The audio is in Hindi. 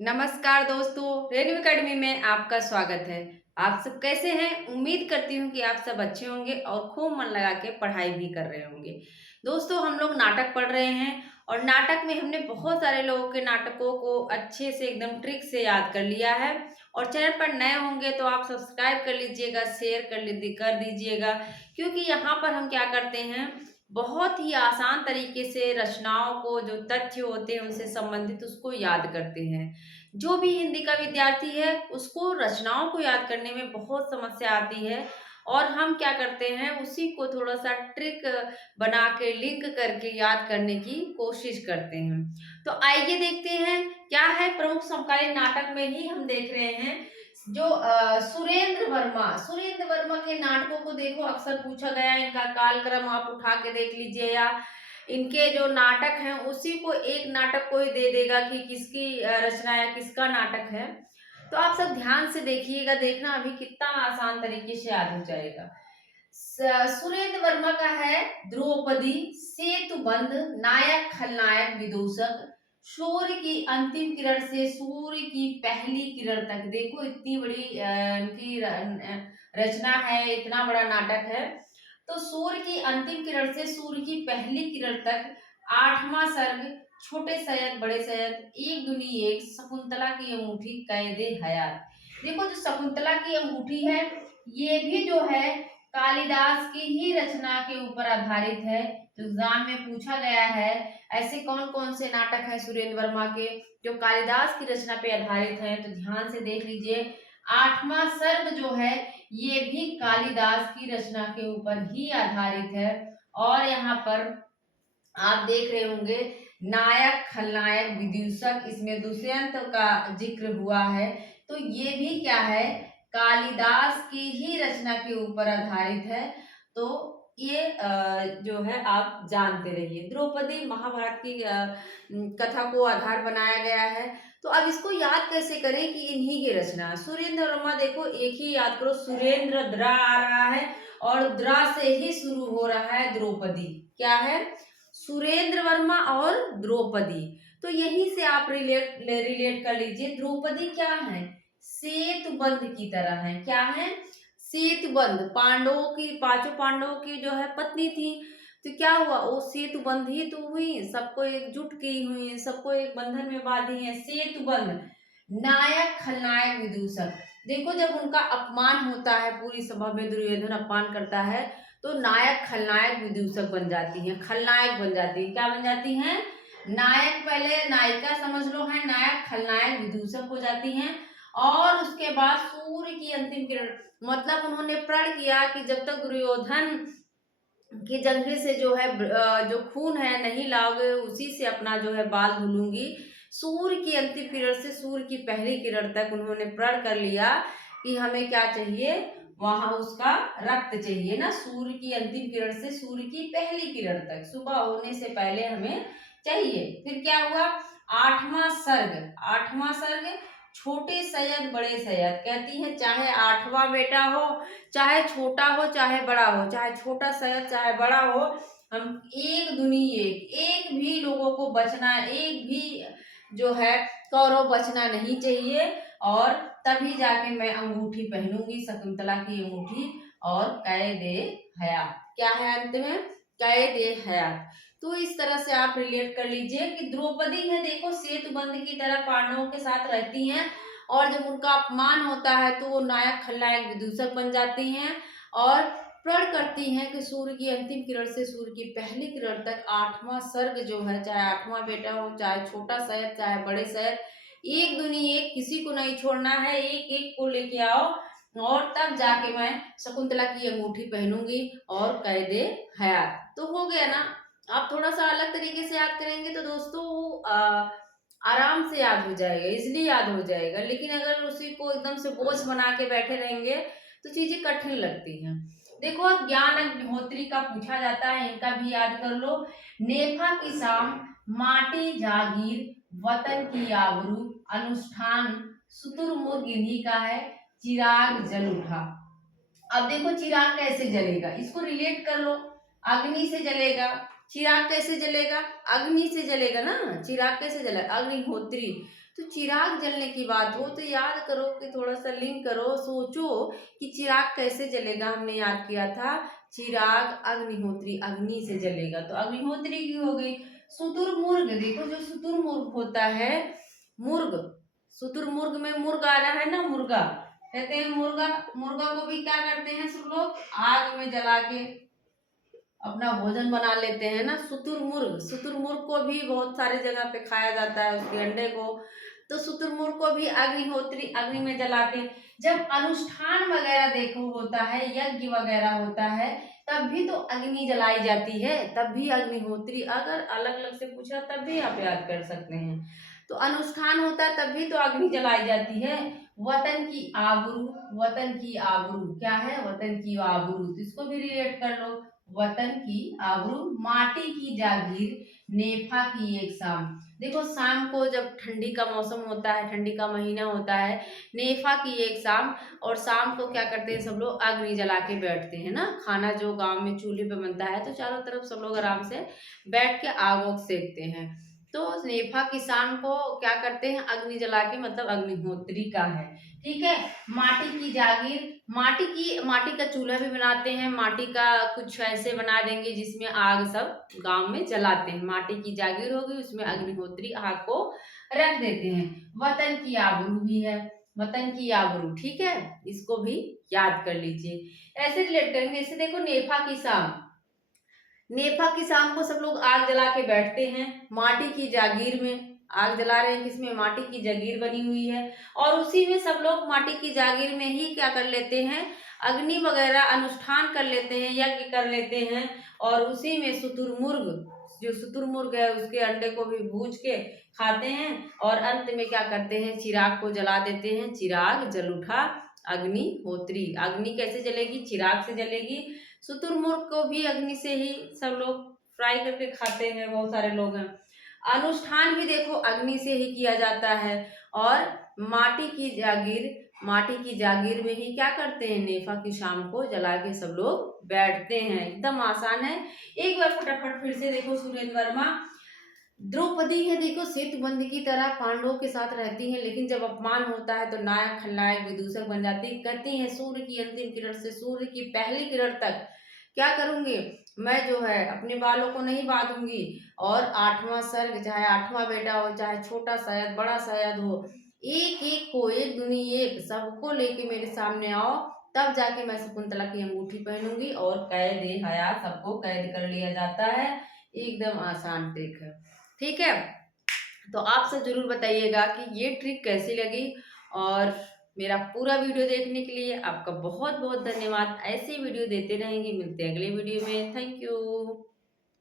नमस्कार दोस्तों, रेनू एकेडमी में आपका स्वागत है। आप सब कैसे हैं? उम्मीद करती हूँ कि आप सब अच्छे होंगे और खूब मन लगा के पढ़ाई भी कर रहे होंगे। दोस्तों, हम लोग नाटक पढ़ रहे हैं और नाटक में हमने बहुत सारे लोगों के नाटकों को अच्छे से एकदम ट्रिक से याद कर लिया है। और चैनल पर नए होंगे तो आप सब्सक्राइब कर लीजिएगा, शेयर कर दीजिएगा, क्योंकि यहाँ पर हम क्या करते हैं, बहुत ही आसान तरीके से रचनाओं को, जो तथ्य होते हैं उनसे संबंधित, उसको याद करते हैं। जो भी हिंदी का विद्यार्थी है उसको रचनाओं को याद करने में बहुत समस्या आती है, और हम क्या करते हैं, उसी को थोड़ा सा ट्रिक बना के लिंक करके याद करने की कोशिश करते हैं। तो आइए देखते हैं क्या है। प्रमुख समकालीन नाटक में ही हम देख रहे हैं जो सुरेंद्र वर्मा के नाटकों को देखो, अक्सर पूछा गया है। इनका कालक्रम आप उठा के देख लीजिए, या इनके जो नाटक हैं उसी को एक नाटक को ही दे देगा कि किसकी रचना या किसका नाटक है। तो आप सब ध्यान से देखिएगा, देखना अभी कितना आसान तरीके से याद हो जाएगा। सुरेंद्र वर्मा का है द्रौपदी, सेतुबंध, नायक खलनायक विदूषक, सूर्य की अंतिम किरण से सूर्य की पहली किरण तक। देखो इतनी बड़ी इनकी रचना है, इतना बड़ा नाटक है। तो सूर्य की अंतिम किरण से सूर्य की पहली किरण तक, आठवां सर्ग, छोटे सैयद बड़े सैयद, एक दुनी एक, शकुंतला की अंगूठी, कैदे हयात। देखो जो शकुंतला की अंगूठी है, ये भी जो है कालिदास की ही रचना के ऊपर आधारित है। तो एग्जाम में पूछा गया है ऐसे कौन कौन से नाटक हैं सुरेंद्र वर्मा के जो कालिदास की रचना पे आधारित हैं। तो ध्यान से देख लीजिए, आठवां सर्ग जो है ये भी कालिदास की रचना के ऊपर ही आधारित है। और यहाँ पर आप देख रहे होंगे नायक खलनायक विदूषक, इसमें दुष्यंत का जिक्र हुआ है। तो ये भी क्या है, कालिदास की ही रचना के ऊपर आधारित है। तो ये जो है आप जानते रहिए। द्रौपदी महाभारत की कथा को आधार बनाया गया है। तो अब इसको याद कैसे करें कि इन्हीं की रचना है। सुरेंद्र वर्मा, देखो एक ही याद करो, सुरेंद्र द्रा आ रहा है और द्रा से ही शुरू हो रहा है द्रौपदी। क्या है? सुरेंद्र वर्मा और द्रौपदी। तो यहीं से आप रिलेट कर लीजिए। द्रौपदी क्या है? सेतुबंध की तरह है। क्या है? सेतुबंध, पांडवों की, पांचों पांडवों की जो है पत्नी थी। तो क्या हुआ, वो सेतुबंध ही तो हुई, सबको एकजुट की हुई, सबको एक बंधन में बांधी है, सेतुबंध। नायक खलनायक विदूषक, देखो जब उनका अपमान होता है, पूरी सभा में दुर्योधन अपमान करता है, तो नायक खलनायक विदूषक बन जाती हैं, खलनायक बन जाती है। क्या बन जाती हैं? नायक पहले नायिका समझ लो है, नायक खलनायक विदूषक हो जाती हैं। और उसके बाद सूर्य की अंतिम किरण, मतलब उन्होंने प्रण किया कि जब तक दुर्योधन की जंघे से जो है जो खून है नहीं लाओगे, उसी से अपना जो है बाल धुलूंगी। सूर्य की अंतिम किरण से सूर्य की पहली किरण तक उन्होंने प्रण कर लिया कि हमें क्या चाहिए, वहां उसका रक्त चाहिए ना। सूर्य की अंतिम किरण से सूर्य की पहली किरण तक, सुबह होने से पहले हमें चाहिए। फिर क्या हुआ? आठवां सर्ग, छोटे सैयद बड़े सैयद। कहती है चाहे आठवां बेटा हो, चाहे छोटा हो चाहे बड़ा हो, चाहे छोटा सैयद चाहे बड़ा हो, हम एक दुनी एक भी लोगों को बचना, एक भी जो है कौरव बचना नहीं चाहिए। और तभी जाके मैं अंगूठी पहनूंगी, शकुंतला की अंगूठी, और कैदे हयात। क्या है अंत में? कैदे हयात। तो इस तरह से आप रिलेट कर लीजिए कि द्रौपदी है, देखो सेतुबंध की तरह पांडवों के साथ रहती हैं, और जब उनका अपमान होता है तो वो नायक खलनायक विदूषक बन जाती हैं, और प्रण करती हैं कि सूर्य की अंतिम किरण से सूर्य की पहली किरण तक, आठवां सर्ग जो है, चाहे आठवां बेटा हो, चाहे छोटा शहर चाहे बड़े शहर, एक दुनी एक, किसी को नहीं छोड़ना है, एक एक को लेके आओ, और तब जाके मैं शकुंतला की अंगूठी पहनूंगी और कैदे हयात। तो हो गया ना। आप थोड़ा सा अलग तरीके से याद करेंगे तो दोस्तों आराम से याद हो जाएगा, इसलिए याद हो जाएगा। लेकिन अगर उसी को एकदम से बोझ बना के बैठे रहेंगे तो चीजें कठिन लगती हैं। देखो अब ज्ञान अग्निहोत्री का पूछा जाता है, इनका भी याद कर लो। नेफा की शाम, माटी जागीर, वतन की आबरू, अनुष्ठान, शुतुरमुर्ग इन्हीं का है, चिराग जल उठा। अब देखो चिराग कैसे जलेगा, इसको रिलेट कर लो। अग्नि से जलेगा, चिराग कैसे जलेगा? अग्नि से जलेगा ना। चिराग कैसे जलेगा? अग्निहोत्री। तो चिराग जलने की बात हो तो याद करो कि थोड़ा सा लिंक करो, सोचो कि चिराग कैसे जलेगा। हमने याद किया था चिराग अग्निहोत्री, अग्नि से जलेगा, तो अग्निहोत्री की हो गई। शुतुरमुर्ग, देखो जो शुतुरमुर्ग होता है, मुर्ग, शुतुरमुर्ग में मुर्ग आ रहा है ना, मुर्गा कहते हैं मुर्गा। मुर्गा को भी क्या करते हैं सब लोग, आग में जला के अपना भोजन बना लेते हैं ना। शुतुरमुर्ग, शुतुरमुर्ग को भी बहुत सारे जगह पे खाया जाता है, उसके अंडे को। तो शुतुरमुर्ग को भी अग्निहोत्री अग्नि में जला के, जब अनुष्ठान वगैरह देखो होता है, यज्ञ वगैरह होता है, तब भी तो अग्नि जलाई जाती है, तब भी अग्निहोत्री। अगर अलग अलग से पूछा तब भी आप याद कर सकते हैं। तो अनुष्ठान होता है तब भी तो अग्नि जलाई जाती है। वतन की आबरू, वतन की आबरू क्या है, वतन की आबरू, तो इसको भी रिलेट कर लो। वतन की आबरू, माटी की जागीर, नेफा की एक शाम। देखो शाम को जब ठंडी का मौसम होता है, ठंडी का महीना होता है, नेफा की एक शाम, और शाम को क्या करते हैं सब लोग, अग्नि जला के बैठते हैं ना। खाना जो गांव में चूल्हे पे बनता है तो चारों तरफ सब लोग आराम से बैठ के आग वाग सेकते हैं। तो नेफा की शाम को क्या करते हैं, अग्नि जला के, मतलब अग्निहोत्री का है। ठीक है। माटी की जागीर, माटी का चूल्हा भी बनाते हैं, माटी का कुछ ऐसे बना देंगे जिसमें आग सब गांव में जलाते हैं। माटी की जागीर होगी, उसमें अग्निहोत्री आग को रख देते हैं। वतन की आबरू भी है, वतन की आबरू, ठीक है, इसको भी याद कर लीजिए। ऐसे रिलेट करेंगे। जैसे देखो नेफा की शाम, नेफा की शाम को सब लोग आग जला के बैठते हैं, माटी की जागीर में आग जला रहे हैं, किसमें, माटी की जागीर बनी हुई है, और उसी में सब लोग माटी की जागीर में ही क्या कर लेते हैं, अग्नि वगैरह अनुष्ठान कर लेते हैं, यज्ञ कर लेते हैं। और उसी में शुतुरमुर्ग, जो शुतुरमुर्ग है उसके अंडे को भी भूज के खाते हैं, और अंत में क्या करते हैं, चिराग को जला देते हैं। चिराग जल उठा अग्निहोत्री। अग्नि कैसे जलेगी, चिराग से जलेगी। शुतुरमुर्ग को भी अग्नि से ही सब लोग फ्राई करके खाते हैं, बहुत सारे लोग हैं। अनुष्ठान भी देखो अग्नि से ही किया जाता है। और माटी की जागीर, माटी की जागीर में ही क्या करते हैं, नेफा की शाम को जला के सब लोग बैठते हैं। एकदम आसान है, एक बार फटाफट फिर से देखो। सुरेंद्र वर्मा, द्रौपदी है देखो सेतुबंद की तरह पांडवों के साथ रहती हैं, लेकिन जब अपमान होता है तो नायक खलनायक विदूषक बन जाती है। कहती हैं सूर्य की अंतिम किरण से सूर्य की पहली किरण तक क्या करूंगी मैं, जो है अपने बालों को नहीं बांधूंगी, और आठवां सर्ग, चाहे आठवां बेटा हो, चाहे छोटा शायद बड़ा शायद हो, एक एक को, एक दुनी एक, सबको लेके मेरे सामने आओ, तब जाके मैं शकुंतला की अंगूठी पहनूंगी और कैद ए हयात, सबको कैद कर लिया जाता है। एकदम आसान ट्रिक है, ठीक है। तो आप सब जरूर बताइएगा कि ये ट्रिक कैसी लगी, और मेरा पूरा वीडियो देखने के लिए आपका बहुत बहुत धन्यवाद। ऐसे वीडियो देते रहेंगे, मिलते हैं अगले वीडियो में। Thank you.